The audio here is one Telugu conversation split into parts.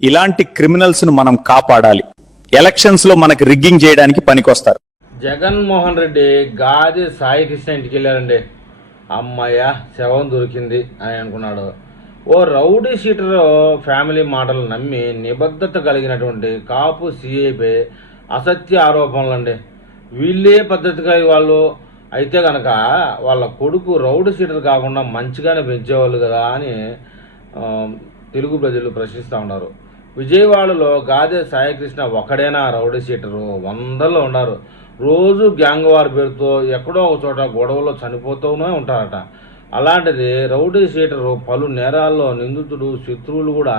ఇలాంటి క్రిమినల్స్ ను మనం కాపాడాలి. ఎలక్షన్స్ లో మనకి రిగ్గింగ్ చేయడానికి పనికొస్తారు. జగన్మోహన్ రెడ్డి గాది సాయి కృష్ణ ఇంటికి వెళ్ళారండి. అమ్మయ్య శవం దొరికింది అని అనుకున్నాడు. ఓ రౌడీ షీటర్ ఫ్యామిలీ మాటలు నమ్మి నిబద్ధత కలిగినటువంటి కాపు సిఐపై అసత్య ఆరోపణలండి. వీళ్ళే పద్ధతి కలిగి వాళ్ళు అయితే కనుక వాళ్ళ కొడుకు రౌడీ షీటర్ కాకుండా మంచిగానే పెంచేవాళ్ళు కదా అని తెలుగు ప్రజలు ప్రశ్నిస్తూ ఉన్నారు. విజయవాడలో గాదే సాయికృష్ణ ఒకడేనా రౌడీ షీటరు? వందల్లో ఉన్నారు. రోజు గ్యాంగ్ వార్ పేరుతో ఎక్కడో ఒక చోట గొడవలో చనిపోతూనే ఉంటారట. అలాంటిది రౌడీ షీటరు పలు నేరాల్లో నిందితుడు, శత్రువులు కూడా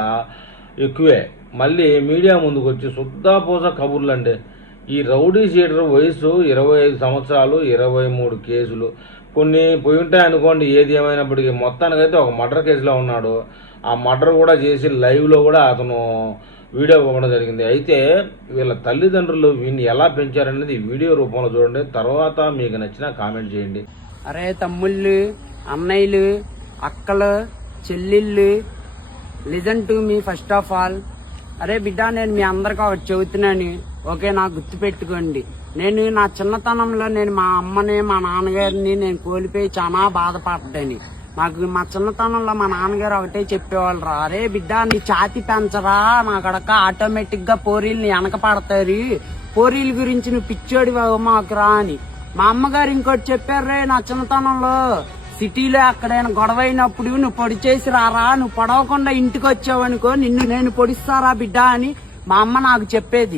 ఎక్కువే. మళ్ళీ మీడియా ముందుకు వచ్చి శుద్ధాపూస కబుర్లండి. ఈ రౌడీ షీటర్ వయసు 25 సంవత్సరాలు, 23 కేసులు. కొన్ని పోయి ఉంటాయి అనుకోండి. ఏది ఏమైనప్పటికీ మొత్తానికైతే ఒక మర్డర్ కేసులో ఉన్నాడు. ఆ మర్డర్ కూడా చేసి లైవ్లో కూడా అతను వీడియో ఇవ్వడం జరిగింది. అయితే వీళ్ళ తల్లిదండ్రులు వీడిని ఎలా పెంచారనేది వీడియో రూపంలో చూడండి. తర్వాత మీకు నచ్చిన కామెంట్ చేయండి. అరే తమ్ముళ్ళు, అన్నయ్యలు, అక్కలు, చెల్లిళ్ళు, listen to me first of all. అరే బిడ్డ, నేను మీ అందరికి ఒకటి చెబుతున్నాను, ఓకే? నాకు గుర్తుపెట్టుకోండి. నేను నా చిన్నతనంలో నేను మా అమ్మని, మా నాన్నగారిని నేను కోల్పోయి చాలా బాధపడ్డాను. మా చిన్నతనంలో మా నాన్నగారు ఒకటే చెప్పేవాళ్ళు రా, అరే బిడ్డ నీ ఛాతి పెంచరా, నా కడక ఆటోమేటిక్ గా పోరీల్ని వెనక పడతారు, పోరీల గురించి నువ్వు పిచ్చోడి మాకురా అని. మా అమ్మగారు ఇంకోటి చెప్పారు నా చిన్నతనంలో, సిటీలో ఎక్కడైనా గొడవ అయినప్పుడు నువ్వు పొడి చేసి రారా, నువ్వు పొడవకుండా ఇంటికి వచ్చావనుకో నిన్ను నేను పొడిస్తారా బిడ్డ అని మా అమ్మ నాకు చెప్పేది.